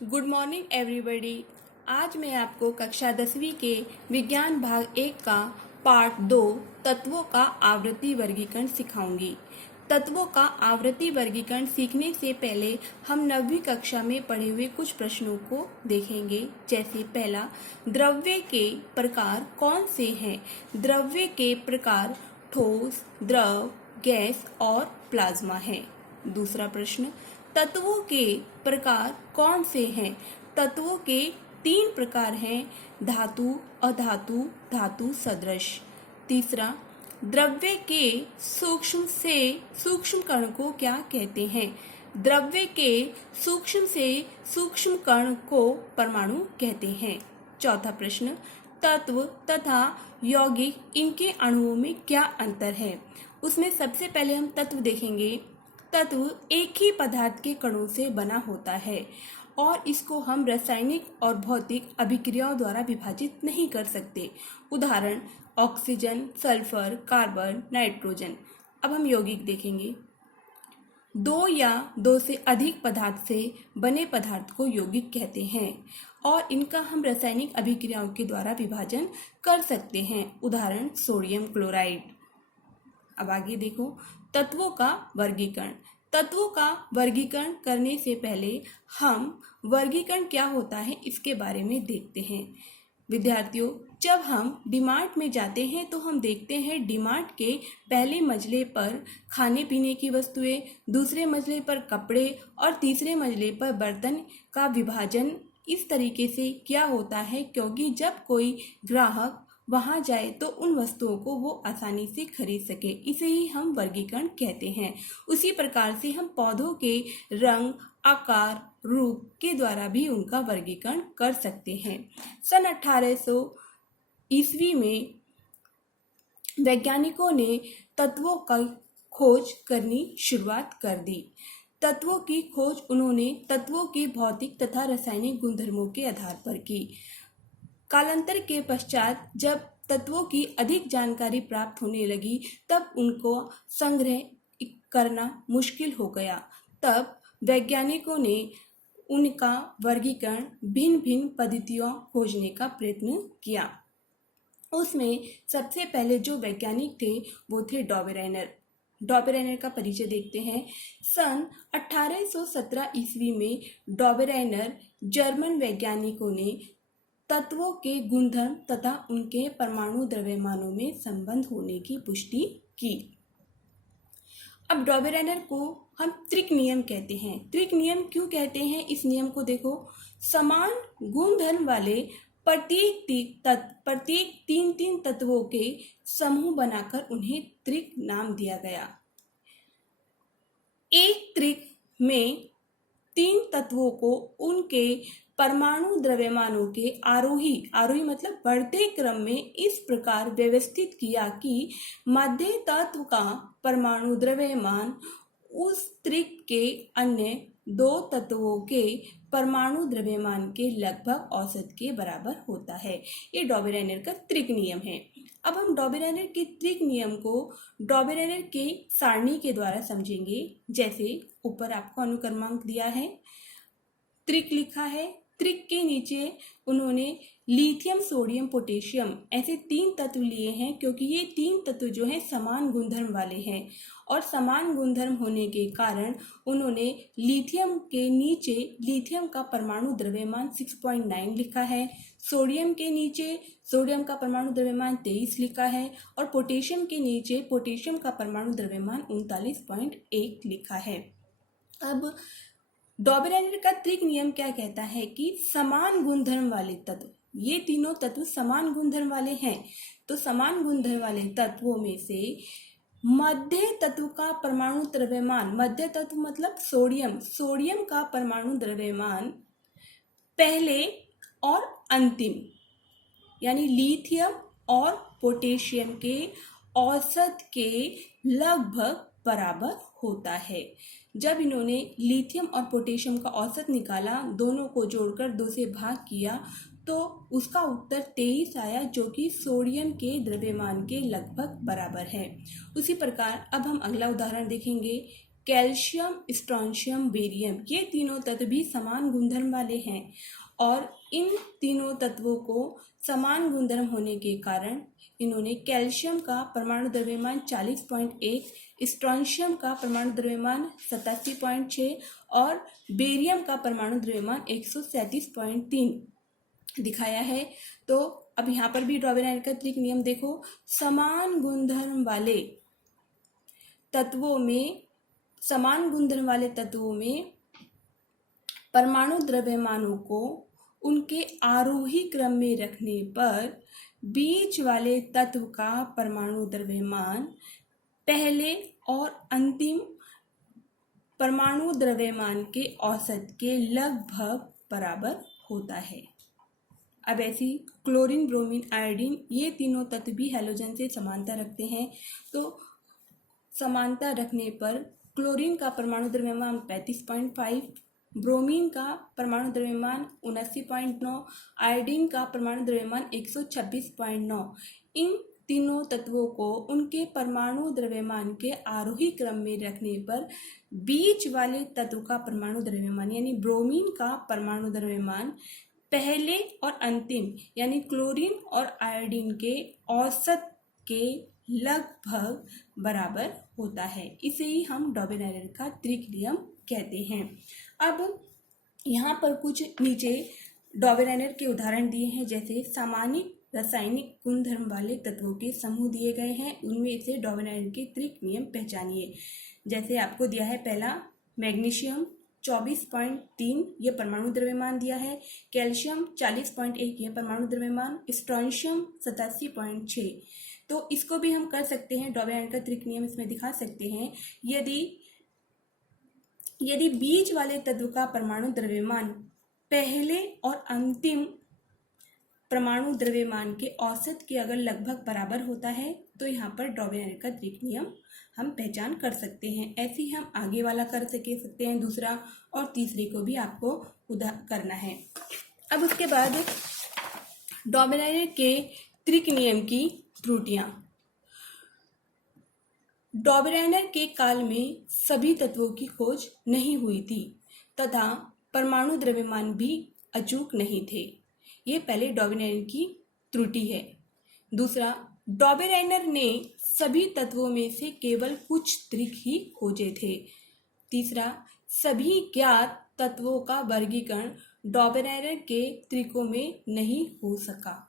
Good morning everybody. आज मैं आपको कक्षा 10वीं के विज्ञान भाग 1 का पार्ट 2 तत्वों का आवृत्ति वर्गीकरण सिखाऊंगी। तत्वों का आवृत्ति वर्गीकरण सीखने से पहले हम 9वीं कक्षा में पढ़े हुए कुछ प्रश्नों को देखेंगे। जैसे पहला, द्रव्य के प्रकार कौन से हैं? द्रव्य के प्रकार ठोस, द्रव, गैस और प्लाज्मा है। दूसरा प्रश्न, तत्वों के प्रकार कौन से हैं? तत्वों के 3 प्रकार हैं, धातु, अधातु, धातु सदृश। तीसरा, द्रव्य के सूक्ष्म से सूक्ष्म कण को क्या कहते हैं? द्रव्य के सूक्ष्म से सूक्ष्म कण को परमाणु कहते हैं। चौथा प्रश्न, तत्व तथा यौगिक इनके अणुओं में क्या अंतर है? उसमें सबसे पहले हम तत्व देखेंगे। तत्व एक ही पदार्थ के कणों से बना होता है और इसको हम रासायनिक और भौतिक अभिक्रियाओं द्वारा विभाजित नहीं कर सकते। उदाहरण, ऑक्सीजन, सल्फर, कार्बन, नाइट्रोजन। अब हम यौगिक देखेंगे। 2 या 2 से अधिक पदार्थ से बने पदार्थ को यौगिक कहते हैं और इनका हम रासायनिक अभिक्रियाओं के द्वारा विभाजन कर सकते हैं। उदाहरण, सोडियम क्लोराइड। अब आगे देखो, तत्वों का वर्गीकरण। तत्वों का वर्गीकरण करने से पहले हम वर्गीकरण क्या होता है इसके बारे में देखते हैं। विद्यार्थियों, जब हम डीमार्ट में जाते हैं तो हम देखते हैं डीमार्ट के पहले मंजिले पर खाने पीने की वस्तुएं, दूसरे मंजिले पर कपड़े और तीसरे मंजिले पर बर्तन का विभाजन इस तरीके से किया होता है क्योंकि जब कोई ग्राहक वहां जाए तो उन वस्तुओं को वो आसानी से खरीद सके। इसे ही हम वर्गीकरण कहते हैं। उसी प्रकार से हम पौधों के रंग, आकार, रूप के द्वारा भी उनका वर्गीकरण कर सकते हैं। सन 1800 ईस्वी में वैज्ञानिकों ने तत्वों की खोज करनी शुरुआत कर दी। तत्वों की खोज उन्होंने तत्वों के भौतिक तथा रासायनिक गुणधर्मों के आधार पर की। कालांतर के पश्चात जब तत्वों की अधिक जानकारी प्राप्त होने लगी तब उनको संग्रह करना मुश्किल हो गया। तब वैज्ञानिकों ने उनका वर्गीकरण भिन्न भिन्न पद्धतियों खोजने का प्रयत्न किया। उसमें सबसे पहले जो वैज्ञानिक थे वो थे डॉबेराइनर। डॉबेराइनर का परिचय देखते हैं। सन 1817 ईस्वी में डॉबेराइनर जर्मन वैज्ञानिकों ने तत्वों के गुणधर्म तथा उनके परमाणु द्रव्यमानों में संबंध होने की पुष्टि की। अब डॉबेराइनर को हम त्रिक नियम कहते हैं। त्रिक नियम क्यों कहते हैं? इस नियम को देखो, समान गुणधर्म वाले प्रत्येक 3 तत्वों के समूह बनाकर उन्हें त्रिक नाम दिया गया। एक त्रिक में 3 तत्वों को उनके परमाणु द्रव्यमानों के आरोही मतलब बढ़ते क्रम में इस प्रकार व्यवस्थित किया कि मध्य तत्व का परमाणु द्रव्यमान उस त्रिक के अन्य 2 तत्वों के परमाणु द्रव्यमान के लगभग औसत के बराबर होता है। ये डॉबेराइनर का त्रिक नियम है। अब हम डॉबेराइनर के त्रिक नियम को डॉबेराइनर के सारणी के द्वारा समझेंगे। जैसे ऊपर आपको अनुक्रमांक दिया है, त्रिक लिखा है। त्रिक के नीचे उन्होंने लिथियम, सोडियम, पोटेशियम ऐसे 3 तत्व लिए हैं क्योंकि ये 3 तत्व जो हैं समान गुणधर्म वाले हैं और समान गुणधर्म होने के कारण उन्होंने लिथियम के नीचे लिथियम का परमाणु द्रव्यमान 6.9 लिखा है, सोडियम के नीचे सोडियम का परमाणु द्रव्यमान 23 लिखा है और पोटेशियम के नीचे पोटेशियम का परमाणु द्रव्यमान 39.1 लिखा है। अब डॉबेराइनर का त्रिक नियम क्या कहता है कि समान गुणधर्म वाले तत्व, ये तीनों तत्व समान गुणधर्म वाले हैं, तो समान गुणधर्म वाले तत्वों में से मध्य तत्व का परमाणु द्रव्यमान, मध्य तत्व मतलब सोडियम का परमाणु द्रव्यमान पहले और अंतिम यानी लिथियम और पोटेशियम के औसत के लगभग बराबर होता है। जब इन्होंने लिथियम और पोटेशियम का औसत निकाला, दोनों को जोड़कर 2 से भाग किया तो उसका उत्तर 23 आया, जो कि सोडियम के द्रव्यमान के लगभग बराबर है। उसी प्रकार अब हम अगला उदाहरण देखेंगे कैल्शियम, स्ट्रोंशियम, बेरियम, ये तीनों तत्व भी समान गुणधर्म वाले हैं और इन तीनों तत्वों को समान गुणधर्म होने के कारण इन्होंने कैल्शियम का परमाणु द्रव्यमान 40.1, स्ट्रोंशियम का परमाणु द्रव्यमान 87.6 और बेरियम का परमाणु द्रव्यमान 137.3 दिखाया है। तो अब यहाँ पर भी डॉबेराइनर का त्रिक नियम देखो, समान गुणधर्म वाले तत्वों में परमाणु द्रव्यमानों को उनके आरोही क्रम में रखने पर बीच वाले तत्व का परमाणु द्रव्यमान पहले और अंतिम परमाणु द्रव्यमान के औसत के लगभग बराबर होता है। अब ऐसी क्लोरीन, ब्रोमीन, आयोडीन, ये तीनों तत्व भी हैलोजन से समानता रखते हैं। तो समानता रखने पर क्लोरीन का परमाणु द्रव्यमान 35.5, ब्रोमीन का परमाणु द्रव्यमान 79.9, आयोडीन का परमाणु द्रव्यमान 126.9। इन तीनों तत्वों को उनके परमाणु द्रव्यमान के आरोही क्रम में रखने पर बीच वाले तत्व का परमाणु द्रव्यमान यानी ब्रोमीन का परमाणु द्रव्यमान पहले और अंतिम यानी क्लोरीन और आयोडीन के औसत के लगभग बराबर होता है। इसे ही हम डॉबेराइनर का त्रिक नियम कहते हैं। अब यहाँ पर कुछ नीचे डॉबेराइनर के उदाहरण दिए हैं, जैसे सामान्य रासायनिक गुणधर्म वाले तत्वों के समूह दिए गए हैं, उनमें से डॉबेराइनर के त्रिक नियम पहचानिए। जैसे आपको दिया है पहला मैग्नीशियम 24.3 ये परमाणु द्रव्यमान दिया है, कैल्शियम 40.1 ये परमाणु द्रव्यमान, स्ट्रोंशियम 87.6। तो इसको भी हम कर सकते हैं, डॉबेराइनर का त्रिक नियम इसमें दिखा सकते हैं। यदि बीच वाले तत्व का परमाणु द्रव्यमान पहले और अंतिम परमाणु द्रव्यमान के औसत के अगर लगभग बराबर होता है तो यहाँ पर डॉबेराइनर का त्रिक नियम हम पहचान कर सकते हैं। ऐसे ही हम आगे वाला कर सकते हैं, दूसरा और तीसरे को भी आपको करना है। अब उसके बाद डॉबेराइनर के त्रिक नियम की त्रुटियां। डॉबेराइनर के काल में सभी तत्वों की खोज नहीं हुई थी तथा परमाणु द्रव्यमान भी अचूक नहीं थे। ये पहले डॉबेराइनर की त्रुटि है। दूसरा, डॉबेराइनर ने सभी तत्वों में से केवल कुछ त्रिक ही खोजे थे। तीसरा, सभी ज्ञात तत्वों का वर्गीकरण डॉबेराइनर के त्रिकों में नहीं हो सका।